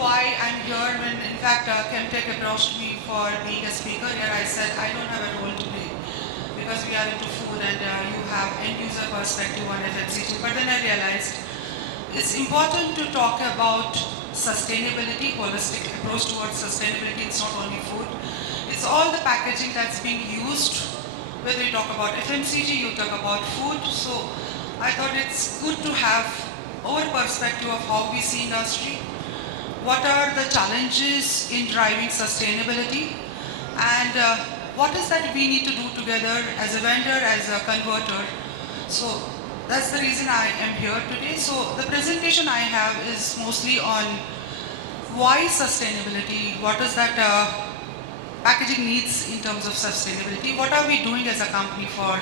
why I'm here when in fact Chemtech approached me for being a speaker here. I said I don't have a role to play because we are into food and you have end user perspective on FMCG. But then I realized it's important to talk about sustainability, holistic approach towards sustainability. It's not only food. It's all the packaging that's being used. Whether you talk about FMCG, you talk about food. So I thought it's good to have our perspective of how we see industry. What are the challenges in driving sustainability? And what is that we need to do together as a vendor, as a converter? So that's the reason I am here today. So the presentation I have is mostly on why sustainability, what is that packaging needs in terms of sustainability, what are we doing as a company for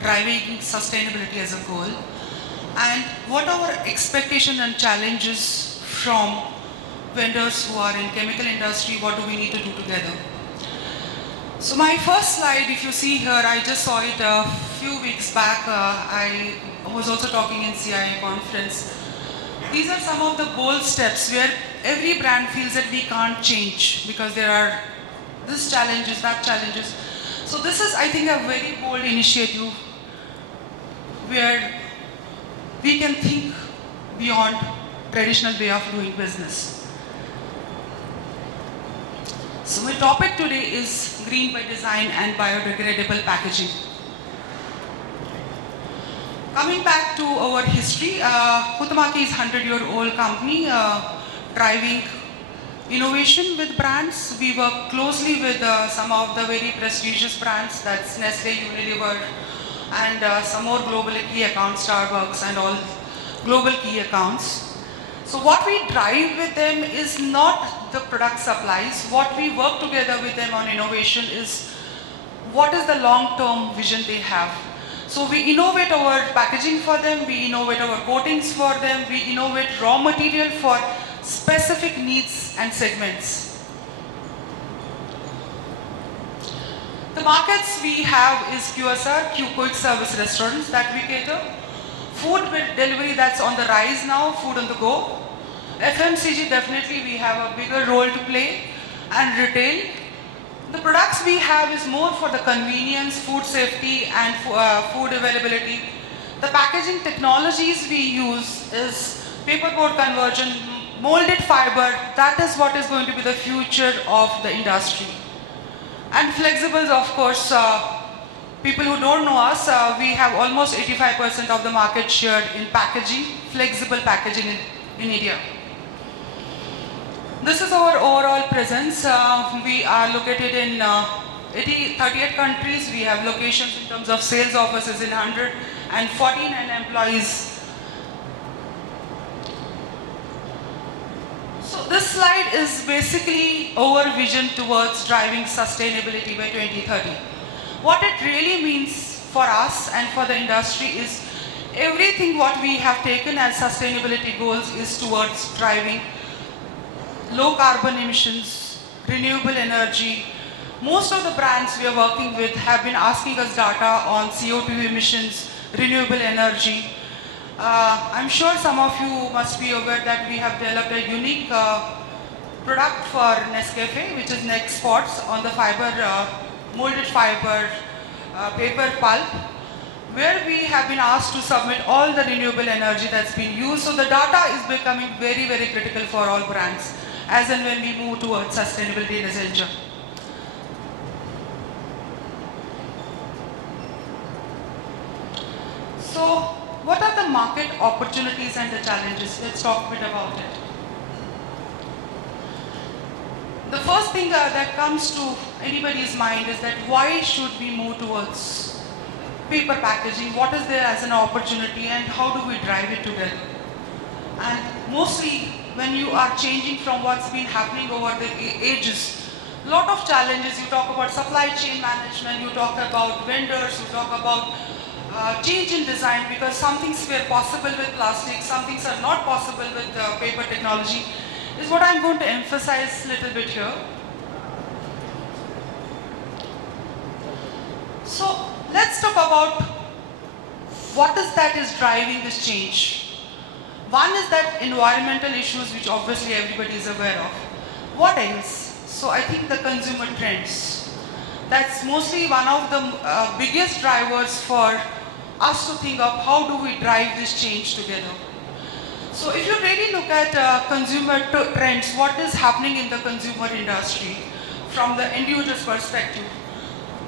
driving sustainability as a goal, and what are our expectations and challenges from vendors who are in chemical industry, what do we need to do together. So my first slide, if you see here, I just saw it a few weeks back. I was also talking in CIA conference. These are some of the bold steps where every brand feels that we can't change because there are this challenges, that challenges. So this is, I think, a very bold initiative where we can think beyond traditional way of doing business. So my topic today is green by design and biodegradable packaging. Coming back to our history, Huhtamaki is a 100-year-old company driving innovation with brands. We work closely with some of the very prestigious brands, that's Nestle, Unilever, and some more global key accounts, Starbucks and all global key accounts. So what we drive with them is not the product supplies. What we work together with them on innovation is what is the long-term vision they have. So we innovate our packaging for them, we innovate our coatings for them, we innovate raw material for specific needs and segments. The markets we have is QSR, quick service restaurants that we cater. Food delivery, that's on the rise now, food on the go. FMCG, definitely we have a bigger role to play, and retail. The products we have is more for the convenience, food safety and food availability. The packaging technologies we use is paperboard conversion, molded fiber, that is what is going to be the future of the industry. And flexibles, of course, people who don't know us, we have almost 85% of the market share in packaging, flexible packaging in India. This is our overall presence. We are located in 38 countries. We have locations in terms of sales offices in 114 and employees. So this slide is basically our vision towards driving sustainability by 2030. What it really means for us and for the industry is everything what we have taken as sustainability goals is towards driving low carbon emissions, renewable energy. Most of the brands we are working with have been asking us data on CO2 emissions, renewable energy. I'm sure some of you must be aware that we have developed a unique product for Nescafe, which is Next Spots on the fiber, molded fiber, paper pulp, where we have been asked to submit all the renewable energy that's been used. So the data is becoming very, very critical for all brands, as and when we move towards sustainability in Asia. So, what are the market opportunities and the challenges? Let's talk a bit about it. The first thing that comes to anybody's mind is that why should we move towards paper packaging? What is there as an opportunity and how do we drive it together? And mostly when you are changing from what's been happening over the ages, a lot of challenges. You talk about supply chain management, you talk about vendors, you talk about change in design, because some things were possible with plastic, some things are not possible with paper technology, is what I'm going to emphasize a little bit here. So let's talk about what is that is driving this change. One is that environmental issues, which obviously everybody is aware of. What else? So I think the consumer trends. That's mostly one of the biggest drivers for us to think of how do we drive this change together. So if you really look at consumer trends, what is happening in the consumer industry from the end user's perspective?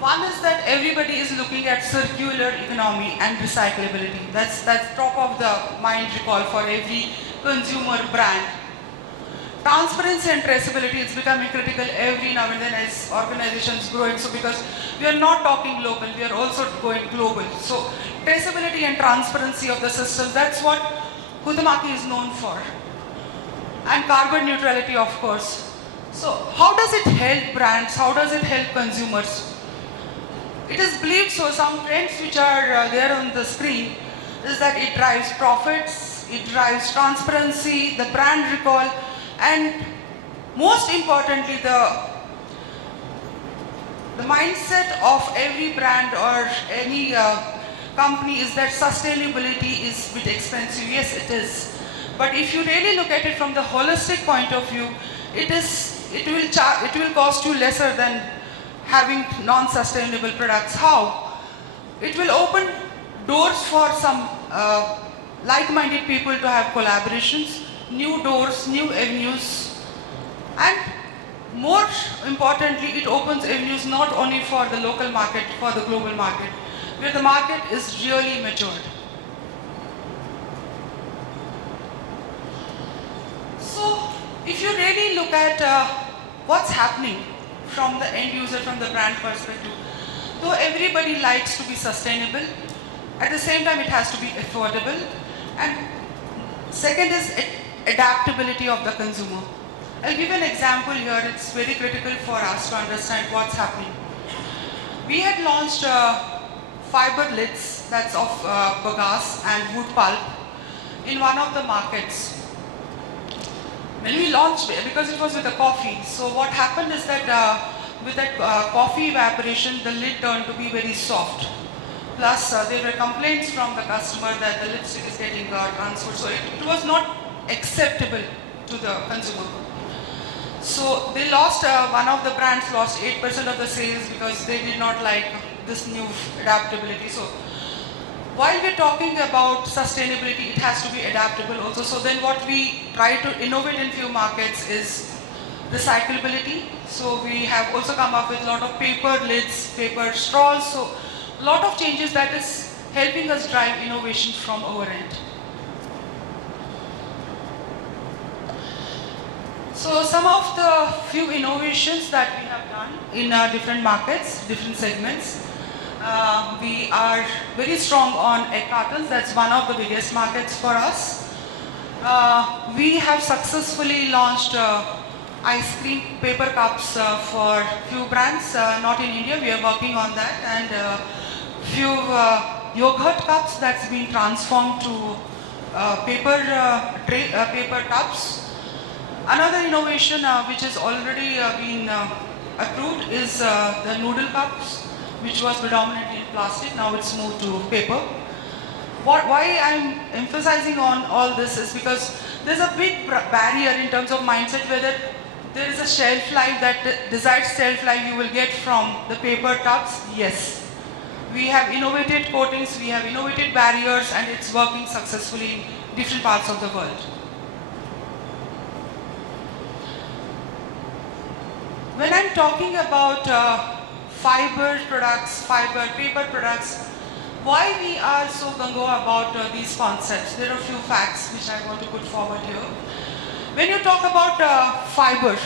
One is that everybody is looking at circular economy and recyclability. That's top of the mind recall for every consumer brand. Transparency and traceability is becoming critical every now and then as organizations growing. So because we are not talking local, we are also going global. So traceability and transparency of the system, that's what Huhtamaki is known for. And carbon neutrality, of course. So how does it help brands? How does it help consumers? It is believed, so some trends which are there on the screen is that it drives profits, it drives transparency, the brand recall, and most importantly, the mindset of every brand or any company is that sustainability is a bit expensive. Yes, it is. But if you really look at it from the holistic point of view, it will cost you lesser than having non-sustainable products. How? It will open doors for some like-minded people to have collaborations, new doors, new avenues, and more importantly, it opens avenues not only for the local market, for the global market, where the market is really matured. So, if you really look at what's happening from the end user, from the brand perspective, though everybody likes to be sustainable, at the same time it has to be affordable, and second is adaptability of the consumer. I'll give an example here. It's very critical for us to understand what's happening. We had launched fiber lids, that's of bagasse and wood pulp, in one of the markets. When we launched, because it was with a coffee, so what happened is that with that coffee evaporation, the lid turned to be very soft. Plus, there were complaints from the customer that the lipstick is getting transferred, so it was not acceptable to the consumer. So they lost, one of the brands lost 8% of the sales because they did not like this new adaptability. So while we're talking about sustainability, it has to be adaptable also. So then what we try to innovate in few markets is recyclability. So we have also come up with a lot of paper lids, paper straws. So a lot of changes that is helping us drive innovation from our end. So some of the few innovations that we have done in different markets, different segments. We are very strong on egg cartons. That's one of the biggest markets for us. We have successfully launched ice cream paper cups for few brands, not in India. We are working on that, and few yogurt cups that's been transformed to paper cups. Another innovation which has already been approved is the noodle cups, which was predominantly in plastic. Now it's moved to paper. Why I'm emphasizing on all this is because there's a big barrier in terms of mindset, whether there is a shelf life, that desired shelf life you will get from the paper tubs. Yes. We have innovated coatings, we have innovated barriers, and it's working successfully in different parts of the world. When I'm talking about fiber products, paper products, why we are so gung-ho about these concepts? There are a few facts which I want to put forward here. When you talk about fiber,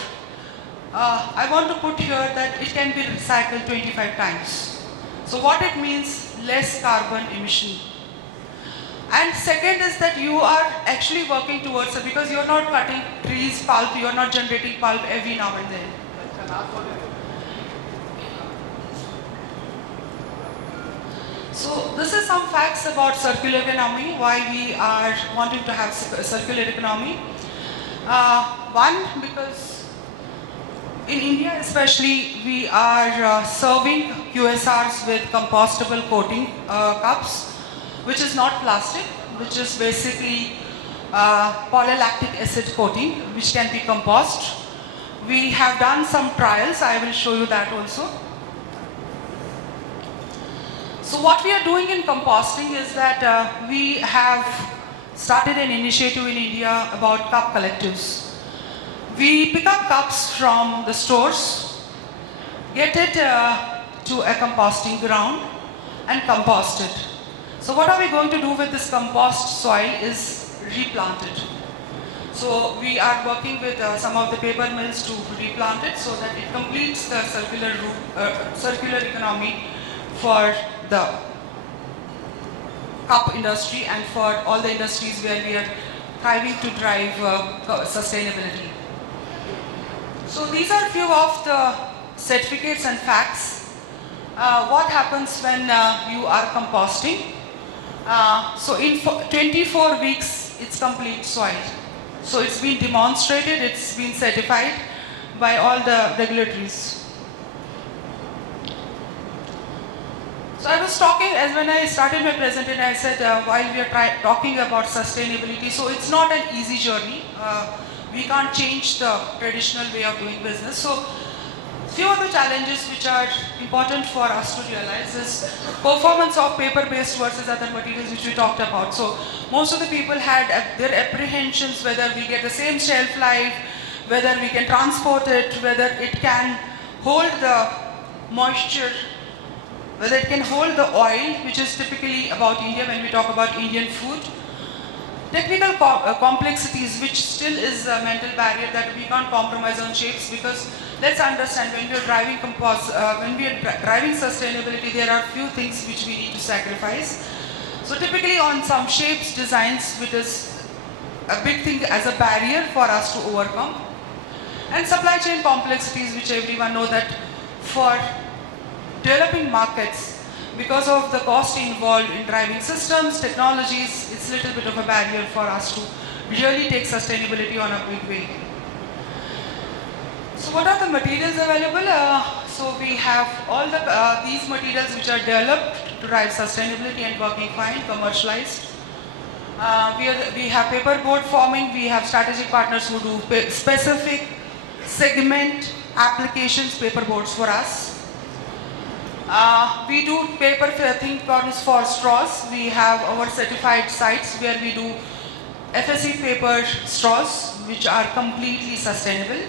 I want to put here that it can be recycled 25 times. So what it means, less carbon emission. And second is that you are actually working towards it because you're not cutting trees, pulp, you're not generating pulp every now and then. So this is some facts about circular economy, why we are wanting to have circular economy. One, because in India especially, we are serving QSRs with compostable coating cups, which is not plastic, which is basically polylactic acid coating, which can be composed. We have done some trials. I will show you that also. So what we are doing in composting is that we have started an initiative in India about cup collectives. We pick up cups from the stores, get it to a composting ground and compost it. So what are we going to do with this compost soil is replant it. So we are working with some of the paper mills to replant it so that it completes the circular economy for the cup industry and for all the industries where we are thriving to drive sustainability. So these are few of the certificates and facts. What happens when you are composting? So in 24 weeks, it's complete soil. So it's been demonstrated, it's been certified by all the regulatories. So I was talking, as when I started my presentation, I said while we are talking about sustainability, so it's not an easy journey. We can't change the traditional way of doing business. So few of the challenges which are important for us to realize is performance of paper-based versus other materials which we talked about. So most of the people had their apprehensions whether we get the same shelf life, whether we can transport it, whether it can hold the moisture, whether it can hold the oil, which is typically about India when we talk about Indian food. Technical complexities, which still is a mental barrier that we can't compromise on shapes, because let's understand when we are driving driving sustainability, there are few things which we need to sacrifice. So typically on some shapes, designs, which is a big thing as a barrier for us to overcome. And supply chain complexities, which everyone know that for developing markets, because of the cost involved in driving systems, technologies, it's a little bit of a barrier for us to really take sustainability on a big way. So what are the materials available? So we have all these materials which are developed to drive sustainability and working fine, commercialized. We have paperboard forming, we have strategic partners who do specific segment applications paperboards for us. We do paper thin films for straws. We have our certified sites where we do FSC paper straws which are completely sustainable.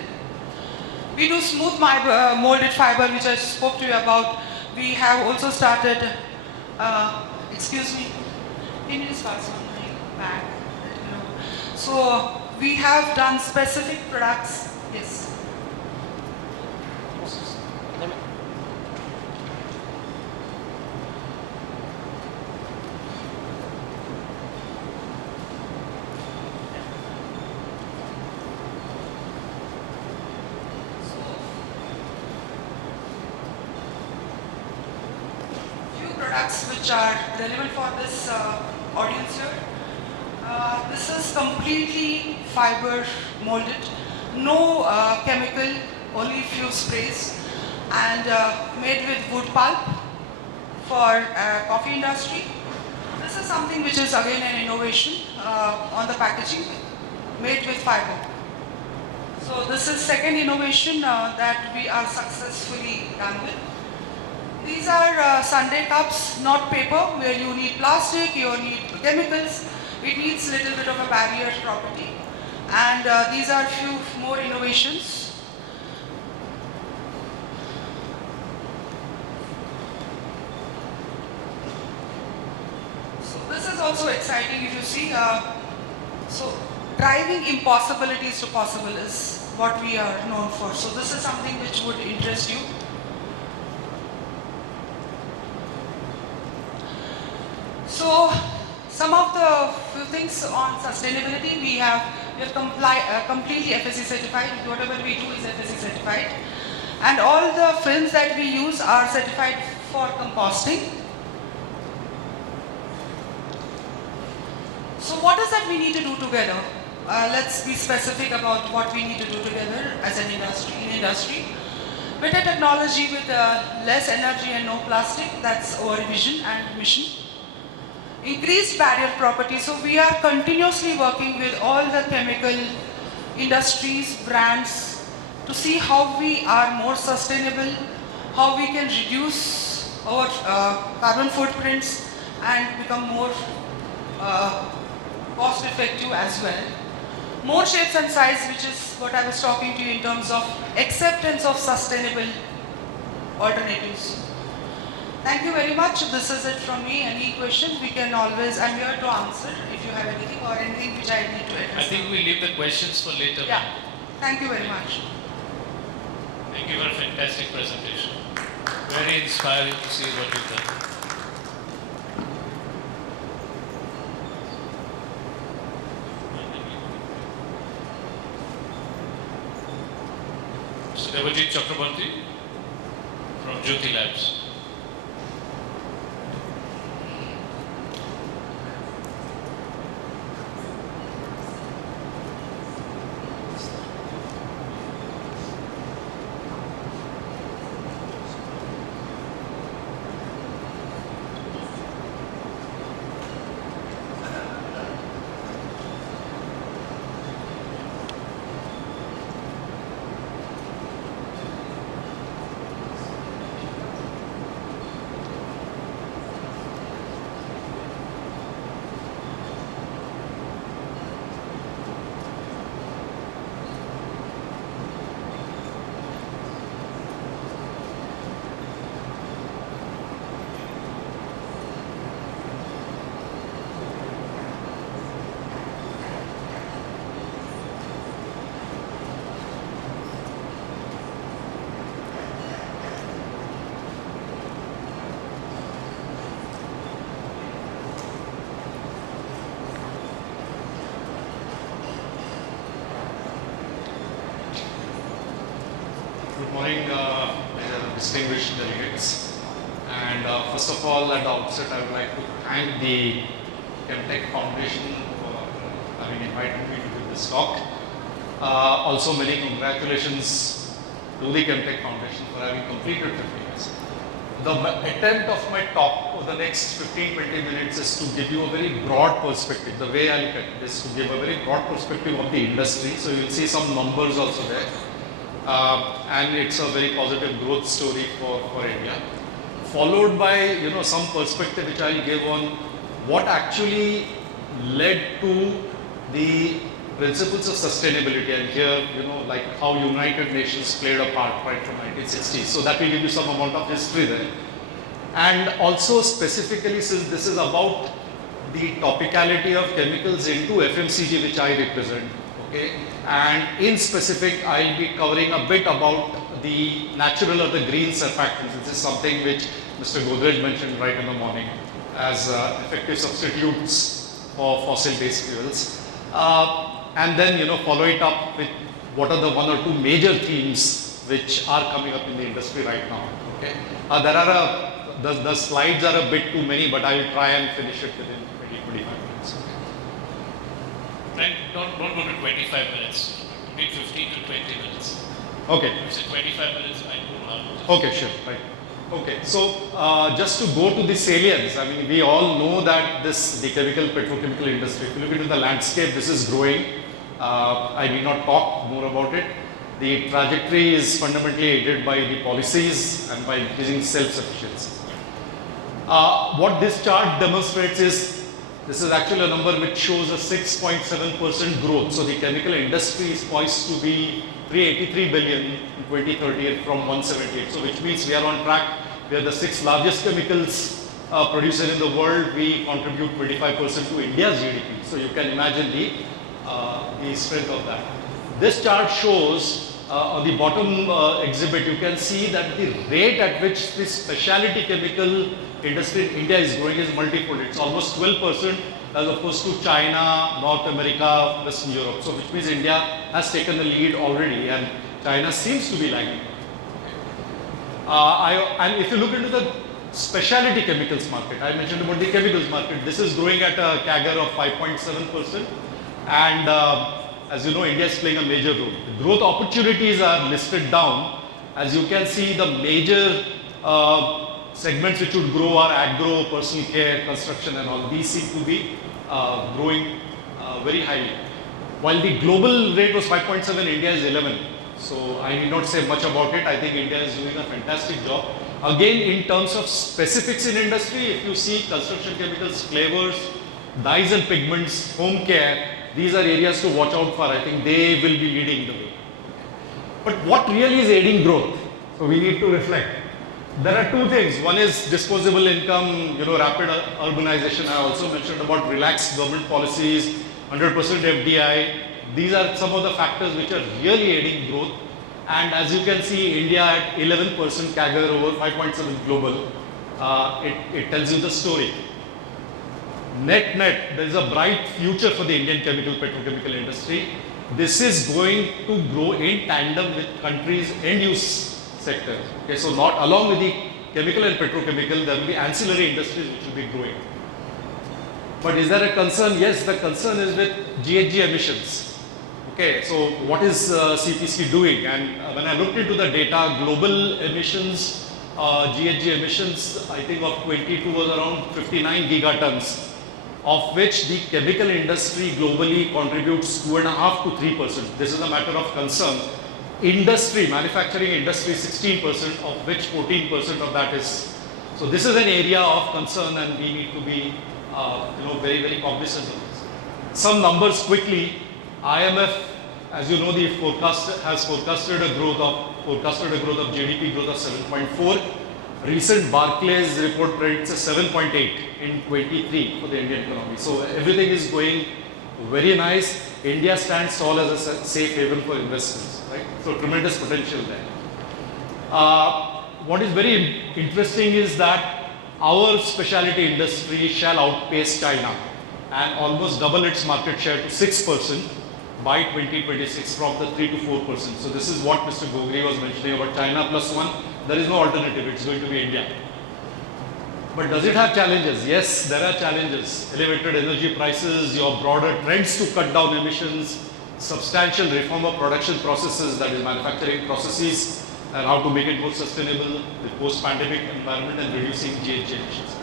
We do smooth molded fiber, which I spoke to you about. We have also started, excuse me, can you just pass on my back? So we have done specific products, yes. Which are relevant for this audience here. This is completely fiber molded, no chemical, only few sprays, and made with wood pulp for coffee industry. This is something which is again an innovation on the packaging, made with fiber. So this is second innovation that we are successfully done with. These are Sunday cups, not paper, where you need plastic, you need chemicals. It needs a little bit of a barrier property. And these are few more innovations. So this is also exciting if you see. So driving impossibilities to possible is what we are known for. So this is something which would interest you. So some of the few things on sustainability, we are completely FSC certified. Whatever we do is FSC certified. And all the films that we use are certified for composting. So what is that we need to do together? Let's be specific about what we need to do together as an industry. Better technology with less energy and no plastic, that's our vision and mission. increased barrier property. So we are continuously working with all the chemical industries, brands to see how we are more sustainable, how we can reduce our carbon footprints and become more cost effective as well. More shapes and size, which is what I was talking to you in terms of acceptance of sustainable alternatives. Thank you very much. This is it from me. Any questions, we can always, I'm here to answer if you have anything or anything which I need to address. I think we leave the questions for later. Yeah. Thank you very much. Thank you for a fantastic presentation. Very inspiring to see what you've done. Mr. Debojit Chakrabarty from Jyothy Labs. Good morning, distinguished delegates. And first of all, at the outset, I would like to thank the Chemtech Foundation for having invited me to give this talk. Also, many congratulations to the Chemtech Foundation for having completed 50 years. The attempt of my talk over the next 15-20 minutes is to give you a very broad perspective. The way I look at it is to give a very broad perspective of the industry. So you will see some numbers also there. And it's a very positive growth story for India. Followed by some perspective which I'll give on what actually led to the principles of sustainability, and here like how United Nations played a part right from 1960s. So that will give you some amount of history there. And also specifically, since this is about the topicality of chemicals into FMCG, which I represent. Okay, and in specific, I'll be covering a bit about the natural or the green surfactants. This is something which Mr. Godavari mentioned right in the morning as effective substitutes for fossil-based fuels. And then, follow it up with what are the one or two major themes which are coming up in the industry right now. Okay, the slides are a bit too many, but I will try and finish it within 20-25 minutes. And don't go to 25 minutes. Maybe 15 to 20 minutes. Okay. If you say 25 minutes, I don't know. Okay, sure. Right. Okay. So just to go to the salience, I mean, we all know that the chemical petrochemical industry, if you look into the landscape, this is growing. I need not talk more about it. The trajectory is fundamentally aided by the policies and by increasing self-sufficiency. What this chart demonstrates is, this is actually a number which shows a 6.7% growth. So the chemical industry is poised to be 383 billion in 2030 from 178. So which means we are on track. We are the 6th largest chemicals producer in the world. We contribute 25% to India's GDP. So you can imagine the strength of that. This chart shows on the bottom exhibit, you can see that the rate at which the specialty chemical industry in India is growing is multifold. It's almost 12% as opposed to China, North America, Western Europe. So which means India has taken the lead already and China seems to be lagging. And if you look into the specialty chemicals market, I mentioned about the chemicals market, this is growing at a CAGR of 5.7%. And as you know, India is playing a major role. The growth opportunities are listed down. As you can see, the major segments which would grow are agro, personal care, construction and all. These seem to be growing very highly. While the global rate was 5.7, India is 11. So I need not say much about it. I think India is doing a fantastic job. Again, in terms of specifics in industry, if you see construction chemicals, flavors, dyes and pigments, home care, these are areas to watch out for. I think they will be leading the way. But what really is aiding growth? So we need to reflect. There are two things. One is disposable income, rapid urbanization. I also mentioned about relaxed government policies, 100% FDI. These are some of the factors which are really aiding growth. And as you can see, India at 11% CAGR over 5.7 global, it tells you the story. Net, there is a bright future for the Indian chemical petrochemical industry. This is going to grow in tandem with countries' end-use sector. Okay, so not along with the chemical and petrochemical, there will be ancillary industries which will be growing. But is there a concern? Yes, the concern is with GHG emissions. Okay, so what is CPC doing? And when I looked into the data, global emissions, GHG emissions, I think of 22 was around 59 gigatons, of which the chemical industry globally contributes 2.5 to 3%. This is a matter of concern. Industry, manufacturing industry, 16%, of which 14% of that is. So this is an area of concern, and we need to be, very, very cognizant of this. Some numbers quickly. IMF, as you know, the forecast has forecasted a growth of GDP growth of 7.4. Recent Barclays report predicts a 7.8 in 23 for the Indian economy. So everything is going very nice. India stands tall as a safe haven for investors, right? So tremendous potential there. What is very interesting is that our specialty industry shall outpace China and almost double its market share to 6% by 2026 from the 3 to 4%. So this is what Mr. Godavari was mentioning about China plus one. There is no alternative. It's going to be India. But does it have challenges? Yes, there are challenges. Elevated energy prices, your broader trends to cut down emissions, substantial reform of production processes, that is manufacturing processes, and how to make it more sustainable with post-pandemic environment and reducing GHG emissions.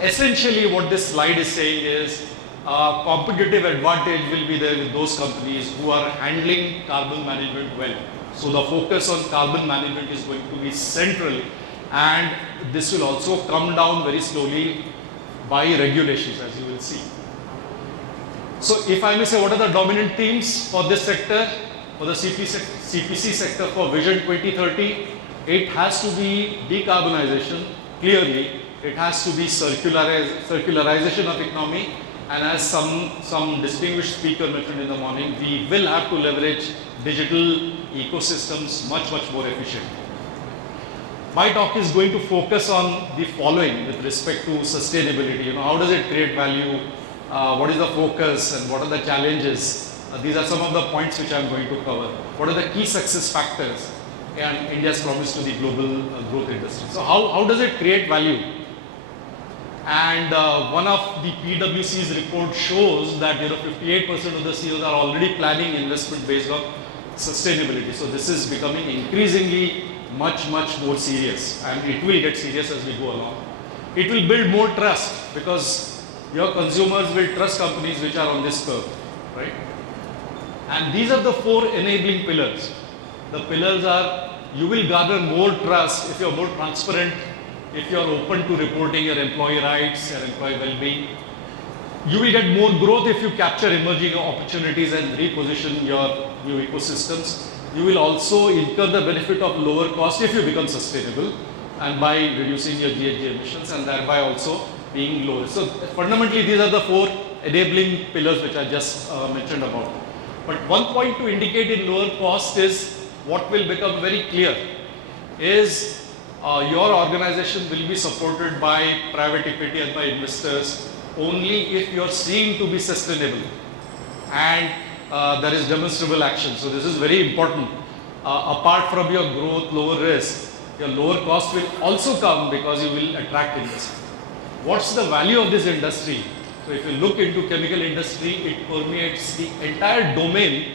Essentially, what this slide is saying is competitive advantage will be there with those companies who are handling carbon management well. So the focus on carbon management is going to be central, and this will also come down very slowly by regulations, as you will see. So if I may say, what are the dominant themes for this sector, for the CPC sector for Vision 2030? It has to be decarbonization, clearly. It has to be circularization of economy. And as some distinguished speaker mentioned in the morning, we will have to leverage digital ecosystems much more efficiently. My talk is going to focus on the following with respect to sustainability. How does it create value? What is the focus and what are the challenges? These are some of the points which I am going to cover. What are the key success factors and India's promise to the global growth industry? So how does it create value? And one of the PwC's report shows that 58% of the CEOs are already planning investment based on sustainability. So this is becoming increasingly much more serious, and it will get serious as we go along. It will build more trust because your consumers will trust companies which are on this curve, right? And these are the 4 enabling pillars. The pillars are, you will garner more trust if you are more transparent, if you are open to reporting your employee rights, your employee well-being. You will get more growth if you capture emerging opportunities and reposition your new ecosystems. You will also incur the benefit of lower cost if you become sustainable, and by reducing your GHG emissions and thereby also being lower. So fundamentally, these are the 4 enabling pillars which I just mentioned about. But one point to indicate in lower cost is what will become very clear is your organization will be supported by private equity and by investors only if you are seen to be sustainable and there is demonstrable action. So this is very important. Apart from your growth, lower risk, your lower cost will also come because you will attract investment. What's the value of this industry? So if you look into chemical industry, it permeates the entire domain,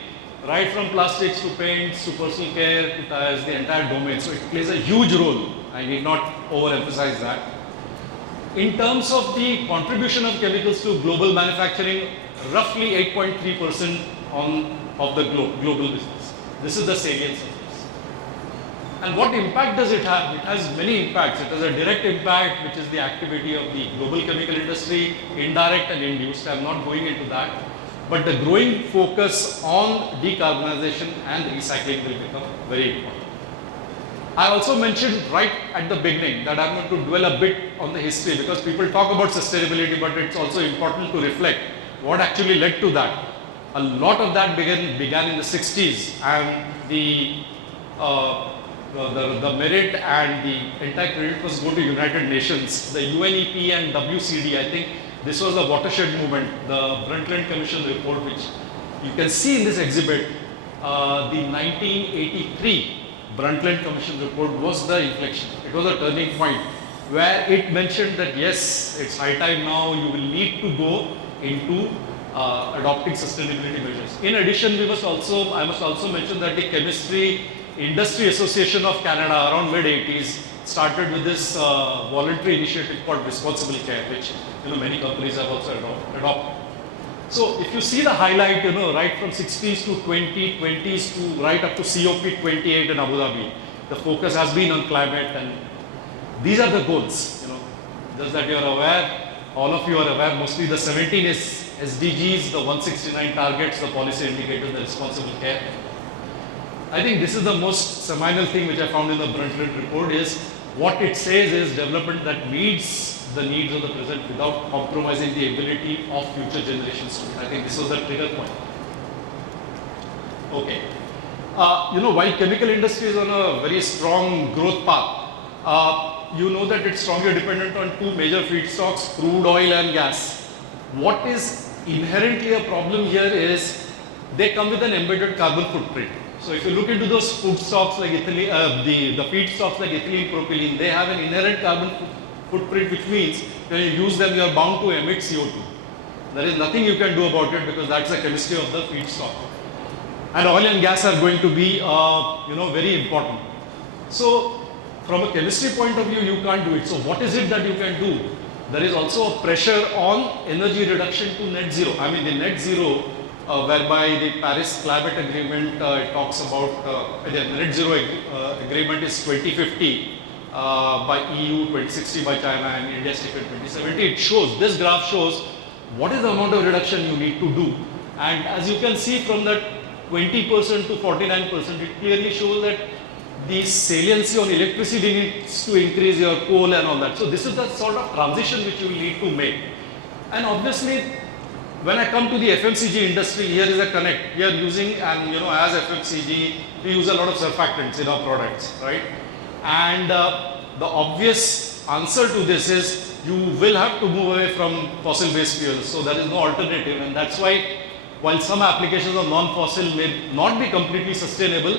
right from plastics to paints to personal care to tires, the entire domain. So it plays a huge role I need not overemphasize that. In terms of the contribution of chemicals to global manufacturing, roughly 8.3% of the global business. This is the salience of this. And what impact does it have? It has many impacts. It has a direct impact, which is the activity of the global chemical industry, indirect and induced. I'm not going into that. But the growing focus on decarbonization and recycling will become very important. I also mentioned right at the beginning that I'm going to dwell a bit on the history, because people talk about sustainability, but it's also important to reflect what actually led to that. A lot of that began in the 60s, and the merit and the entire credit was going to United Nations, the UNEP and WCD. I think this was the watershed movement, the Brundtland Commission report, which you can see in this exhibit. The 1983 Brundtland Commission report was the inflection. It was a turning point where it mentioned that yes, it's high time now, you will need to go into adopting sustainability measures. In addition, I must also mention that the Chemistry Industry Association of Canada around mid-80s started with this voluntary initiative called Responsible Care, which many companies have also adopted. So if you see the highlight, right from 60s to 2020s to right up to COP28 in Abu Dhabi, the focus has been on climate, and these are the goals. Just that you are aware, all of you are aware, mostly the 17 is SDGs, the 169 targets, the policy indicators, the responsible care. I think this is the most seminal thing which I found in the Brundtland report is what it says is development that meets the needs of the present without compromising the ability of future generations to. I think this was the trigger point. Okay. While chemical industry is on a very strong growth path, you know that it's strongly dependent on two major feedstocks, crude oil and gas. What is inherently a problem here is they come with an embedded carbon footprint. So if you look into those foodstocks like ethylene, the feedstocks like ethylene, propylene, they have an inherent carbon footprint, which means when you use them, you are bound to emit CO2. There is nothing you can do about it because that's the chemistry of the feedstock. And oil and gas are going to be, very important. So from a chemistry point of view, you can't do it. So what is it that you can do? There is also a pressure on energy reduction to net zero. I mean, the net zero, whereby the Paris Climate Agreement it talks about, the net zero agreement is 2050 by EU, 2060 by China, and India taken 2070. It shows, this graph shows what is the amount of reduction you need to do. And as you can see from that 20% to 49%, it clearly shows that the saliency on electricity needs to increase, your coal and all that. So this is the sort of transition which you will need to make. And obviously, when I come to the FMCG industry, here is a connect. We are using, and as FMCG, we use a lot of surfactants in our products, right? And the obvious answer to this is you will have to move away from fossil-based fuels. So there is no alternative, and that's why while some applications of non-fossil may not be completely sustainable,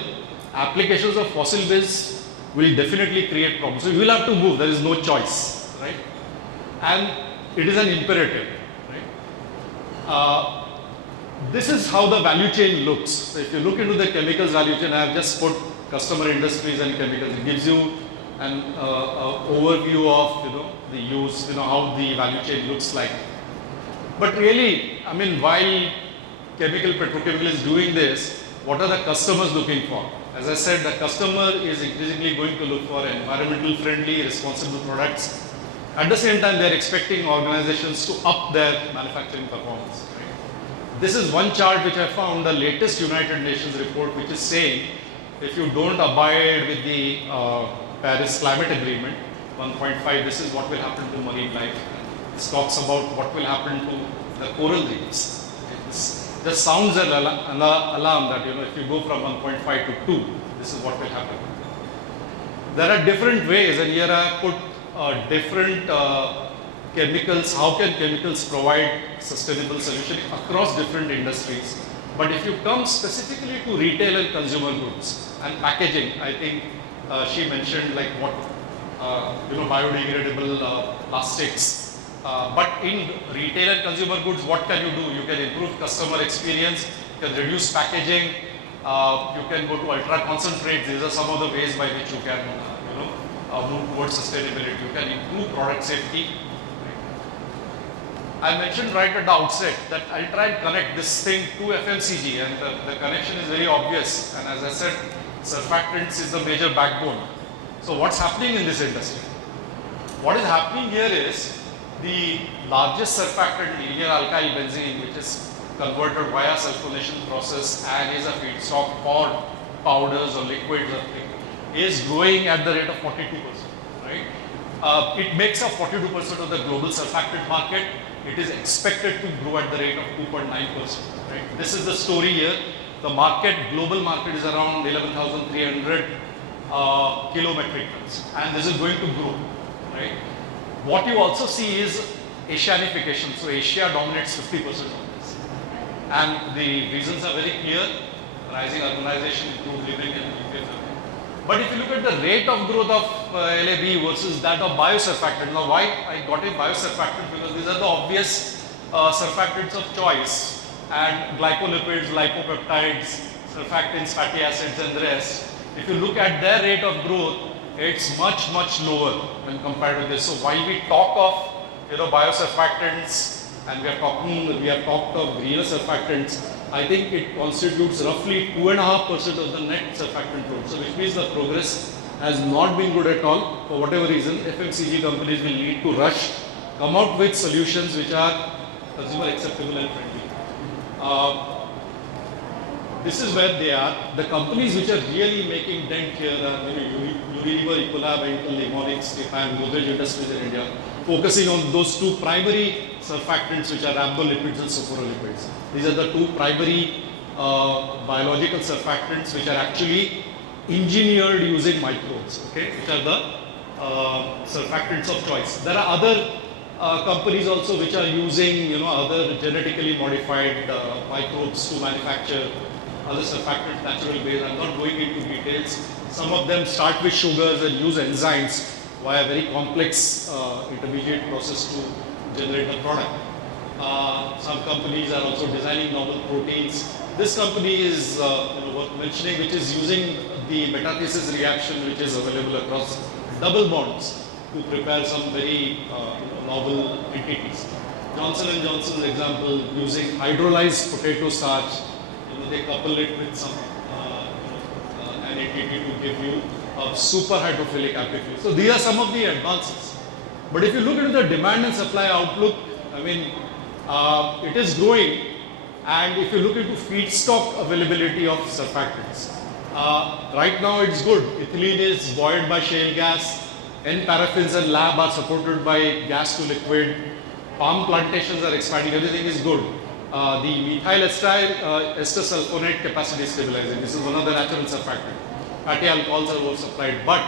applications of fossil-based will definitely create problems. So you will have to move. There is no choice, right? And it is an imperative. This is how the value chain looks. So if you look into the chemicals value chain, I have just put customer industries and chemicals. It gives you an overview of the use, how the value chain looks like. But really, I mean, while petrochemical is doing this, what are the customers looking for? As I said, the customer is increasingly going to look for environmental friendly, responsible products. At the same time, they are expecting organizations to up their manufacturing performance. Right? This is one chart which I found, the latest United Nations report, which is saying if you don't abide with the Paris Climate Agreement, 1.5, this is what will happen to marine life. This talks about what will happen to the coral reefs. This just sounds an alarm that if you go from 1.5 to 2, this is what will happen. There are different ways, and here I have put different chemicals, how can chemicals provide sustainable solution across different industries. But if you come specifically to retail and consumer goods and packaging, I think she mentioned like what, biodegradable plastics. But in retail and consumer goods, what can you do? You can improve customer experience, you can reduce packaging, you can go to ultra concentrate. These are some of the ways by which you can, move towards sustainability. You can improve product safety. I mentioned right at the outset that I'll try and connect this thing to FMCG, and the connection is very obvious. And as I said, surfactants is the major backbone. So what's happening in this industry? What is happening here is the largest surfactant, linear alkyl benzene, which is converted via sulfonation process and is a feedstock for powders or liquids, is growing at the rate of 42%. Right? It makes up 42% of the global surfactant market. It is expected to grow at the rate of 2.9%. Right? This is the story here. The market, global market, is around 11,300 kilometric tons, and this is going to grow. Right? What you also see is Asianification. So Asia dominates 50% of this, and the reasons are very clear: rising urbanization, improved living, and nuclear family. But if you look at the rate of growth of LAB versus that of biosurfactant, now why I got in biosurfactant? Because these are the obvious surfactants of choice, and glycolipids, lipopeptides, surfactants, fatty acids, and the rest. If you look at their rate of growth, it's much lower when compared to this. So while we talk of biosurfactants, and we have talked of greener surfactants, I think it constitutes roughly 2.5% of the net surfactant load. So which means the progress has not been good at all. For whatever reason, FMCG companies will need to rush, come out with solutions which are consumer acceptable and friendly. This is where they are. The companies which are really making dent here are Unilever, Ecolab, Intel, Lemonics, Japan, Godrej Industries in India, focusing on those two primary surfactants which are rhabdolipids and sophorolipids. These are the two primary biological surfactants which are actually engineered using microbes, okay, which are the surfactants of choice. There are other companies also which are using other genetically modified microbes to manufacture other surfactants, natural base. I'm not going into details. Some of them start with sugars and use enzymes via a very complex intermediate process to generate the product. Some companies are also designing novel proteins. This company is worth mentioning, which is using the metathesis reaction which is available across double bonds to prepare some very novel entities. Johnson & Johnson's example, using hydrolyzed potato starch, they couple it with some an entity to give you a super hydrophilic application. So these are some of the advances. But if you look into the demand and supply outlook, I mean, it is growing. And if you look into feedstock availability of surfactants, right now it's good. Ethylene is buoyed by shale gas, N-paraffins and lab are supported by gas to liquid, palm plantations are expanding, everything is good. The methyl ester sulfonate capacity is stabilizing. This is one of the natural surfactants. Fatty alcohols are well supplied, but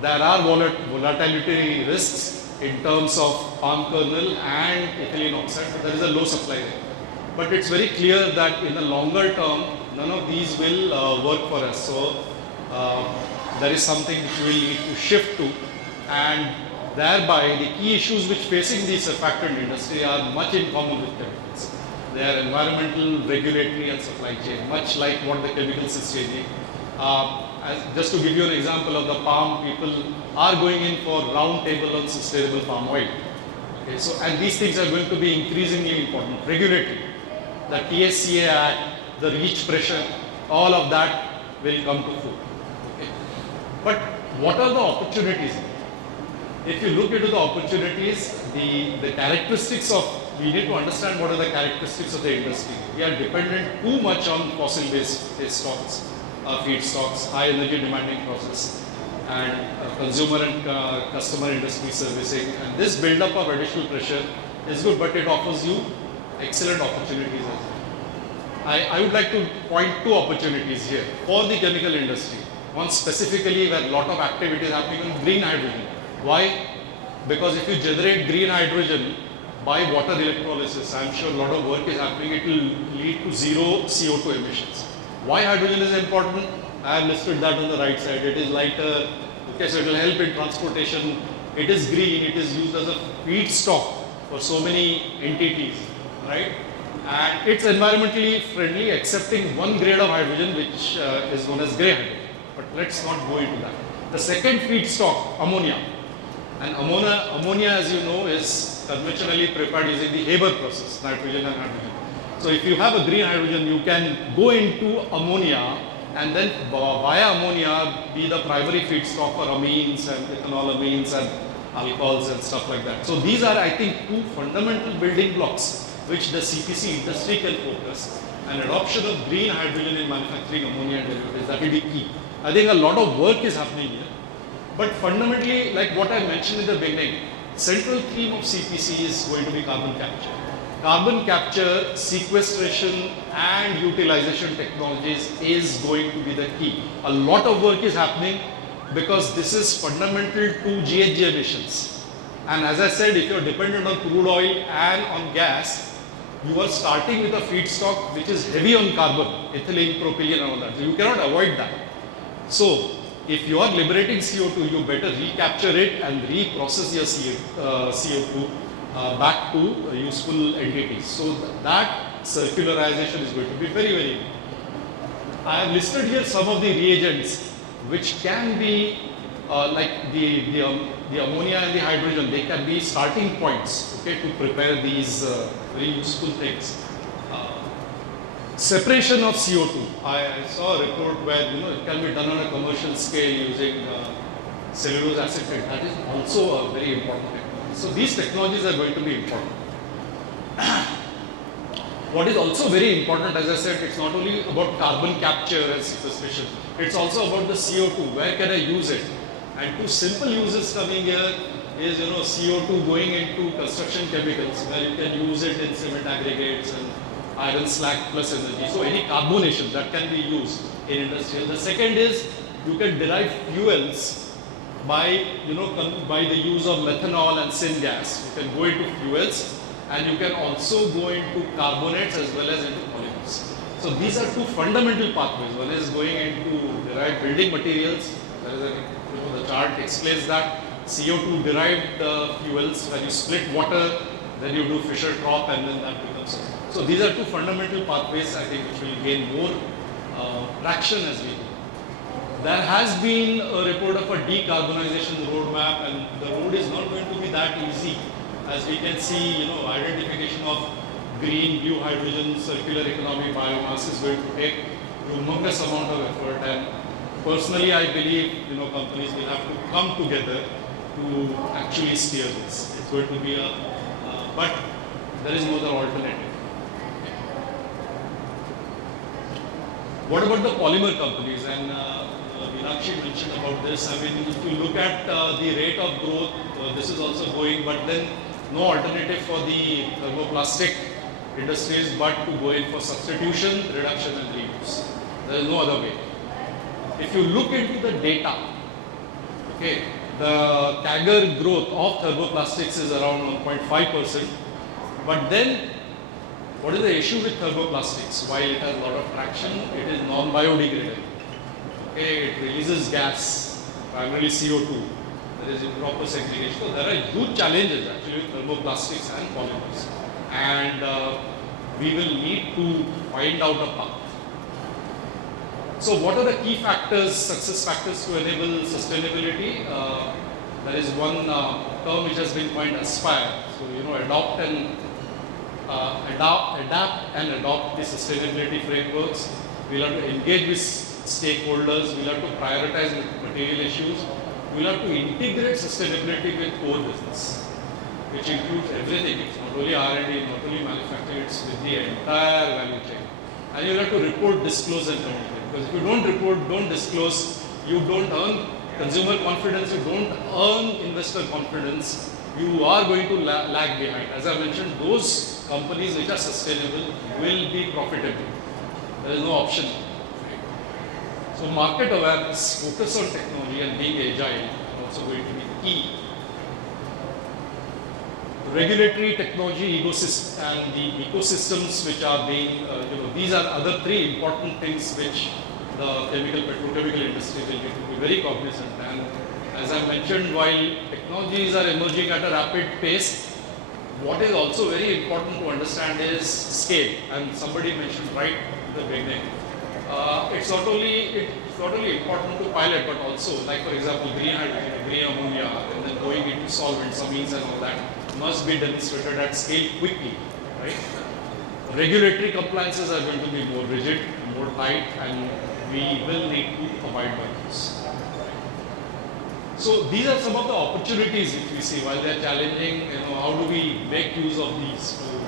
there are volatility risks in terms of palm kernel and ethylene oxide. So there is a low supply there. But it's very clear that in the longer term, none of these will work for us. So there is something which we will need to shift to, and thereby the key issues which facing the surfactant industry are much in common with chemicals. They are environmental, regulatory and supply chain, much like what the chemicals is changing. Just to give you an example of the palm, people are going in for round table on sustainable palm oil. Okay, so, and these things are going to be increasingly important. Regulatory, the TSCA Act, the REACH pressure, all of that will come to fore. Okay. But what are the opportunities? If you look into the opportunities, the characteristics of, we need to understand what are the characteristics of the industry. We are dependent too much on fossil-based stocks, feedstocks, high energy demanding process, and consumer and customer industry servicing. And this build-up of additional pressure is good, but it offers you excellent opportunities as well. I would like to point two opportunities here for the chemical industry. One specifically where a lot of activity is happening on green hydrogen. Why? Because if you generate green hydrogen by water electrolysis, I'm sure a lot of work is happening, it will lead to zero CO2 emissions. Why hydrogen is important? I have listed that on the right side. It is lighter, okay, so it will help in transportation. It is green, it is used as a feedstock for so many entities, right? And it's environmentally friendly, excepting one grade of hydrogen which is known as grey hydrogen. But let's not go into that. The second feedstock, ammonia. And ammonia, as you know, is conventionally prepared using the Haber process, nitrogen and hydrogen. So if you have a green hydrogen, you can go into ammonia and then via ammonia be the primary feedstock for amines and ethanol amines and alcohols and stuff like that. So these are, I think, two fundamental building blocks which the CPC industry can focus. And adoption of green hydrogen in manufacturing ammonia and derivatives, that will be key. I think a lot of work is happening here. But fundamentally, like what I mentioned in the beginning, central theme of CPC is going to be carbon capture. Carbon capture, sequestration and utilization technologies is going to be the key. A lot of work is happening because this is fundamental to GHG emissions. And as I said, if you are dependent on crude oil and on gas, you are starting with a feedstock which is heavy on carbon, ethylene, propylene and all that. So you cannot avoid that. So if you are liberating CO2, you better recapture it and reprocess your CO2 back to useful entities. So that circularization is going to be very, very important. I have listed here some of the reagents which can be like the ammonia and the hydrogen. They can be starting points, okay, to prepare these very useful things. Separation of CO2. I saw a report where it can be done on a commercial scale using cellulose acetate. That is also a very important technology. So these technologies are going to be important. What is also very important, as I said, it's not only about carbon capture and sequestration. It's also about the CO2. Where can I use it? And two simple uses coming here is CO2 going into construction chemicals, where you can use it in cement aggregates and iron slag plus energy. So any carbonation that can be used in industrial. The second is you can derive fuels by by the use of methanol and syngas. You can go into fuels and you can also go into carbonates as well as into polymers. So these are two fundamental pathways. One is going into derived building materials. There is the chart explains that CO2 derived fuels, where you split water, then you do Fischer-Tropsch and then that becomes. So these are two fundamental pathways, I think, which will gain more traction as we go. There has been a report of a decarbonization roadmap, and the road is not going to be that easy. As we can see, identification of green, blue hydrogen, circular economy, biomass is going to take humongous amount of effort. And personally, I believe companies will have to come together to actually steer this. It's going to be but there is no other alternative. What about the polymer companies? And Meenakshi mentioned about this. I mean, if you look at the rate of growth, this is also going, but then no alternative for the thermoplastic industries but to go in for substitution, reduction and reuse. There is no other way. If you look into the data, okay, the CAGR growth of thermoplastics is around 1.5%. But then, what is the issue with thermoplastics? While it has a lot of traction, it is non-biodegradable. Okay, it releases gas, primarily CO2. There is improper segregation. So there are huge challenges actually with thermoplastics and polymers. And we will need to find out a path. So what are the key factors, success factors to enable sustainability? There is one term which has been coined ASPIRE. So adapt and adopt the sustainability frameworks. We'll have to engage with stakeholders. We'll have to prioritize material issues. We'll have to integrate sustainability with core business, which includes everything. It's not only R&D, not only manufacturing, it's with the entire value chain. And you'll have to report, disclose and communicate. Because if you don't report, don't disclose, you don't earn consumer confidence, you don't earn investor confidence, you are going to lag behind. As I mentioned, those companies which are sustainable will be profitable. There is no option. So market awareness, focus on technology and being agile are also going to be key. Regulatory, technology, ecosystem, and the ecosystems which are being, these are other three important things which the chemical, petrochemical industry will need to be very cognizant. And as I mentioned, while technologies are emerging at a rapid pace, what is also very important to understand is scale. And somebody mentioned right in the beginning, It's not only important to pilot, but also, like for example, green hydrogen, green ammonia, and then going into solvents, amines, and all that must be demonstrated at scale quickly, right? Regulatory compliances are going to be more rigid, more tight, and we will need to abide by those. So these are some of the opportunities which we see while they are challenging. How do we make use of these to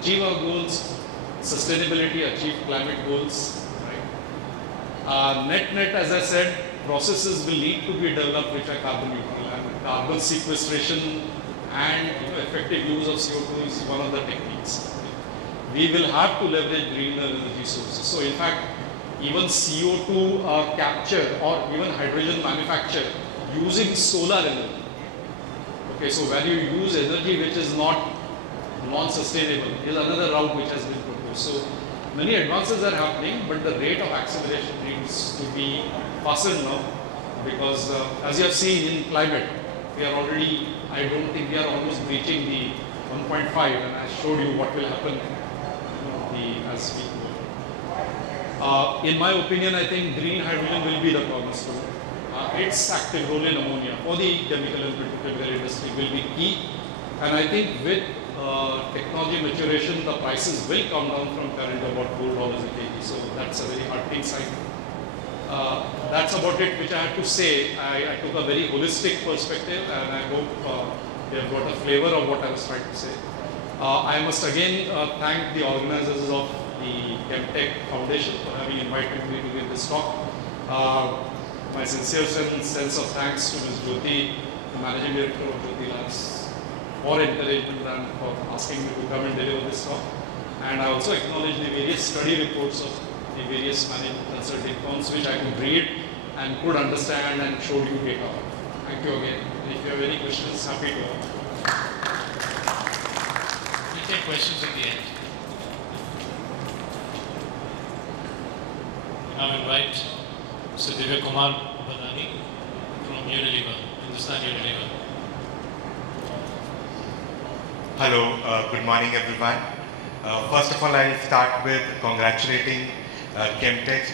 achieve our goals, sustainability, achieve climate goals. Right? Net, as I said, processes will need to be developed which are carbon neutral, and carbon sequestration and effective use of CO2 is one of the techniques. We will have to leverage greener energy sources. So in fact, even CO2 capture or even hydrogen manufacture using solar energy. Okay, so when you use energy which is not non-sustainable is another route which has been proposed. So many advances are happening, but the rate of acceleration needs to be faster now because as you have seen in climate, we are already, I don't think we are almost reaching the 1.5, and I showed you what will happen as we go. In my opinion, I think green hydrogen will be the cornerstone. Its active role in ammonia for the chemical and petrochemical industry will be key, and I think with technology maturation, the prices will come down from current about $4 a kg. So that's a very heartening sign. That's about it which I had to say. I took a very holistic perspective, and I hope you have got a flavor of what I was trying to say. I must again thank the organizers of the Chemtech Foundation for having invited me to give this talk. My sincere sense of thanks to Ms. Jyothy, the Managing Director of Jyothy Labs, for encouragement and for asking me to come and deliver this talk. And I also acknowledge the various study reports of the various management consulting firms which I could read and could understand and showed you data. Thank you again. And if you have any questions, happy to answer. We'll take questions at the end. Now invite Mr. Divya Kumar Bhadani from Unilever, Hindustan Unilever. Hello, good morning everyone. First of all, I'll start with congratulating Chemtech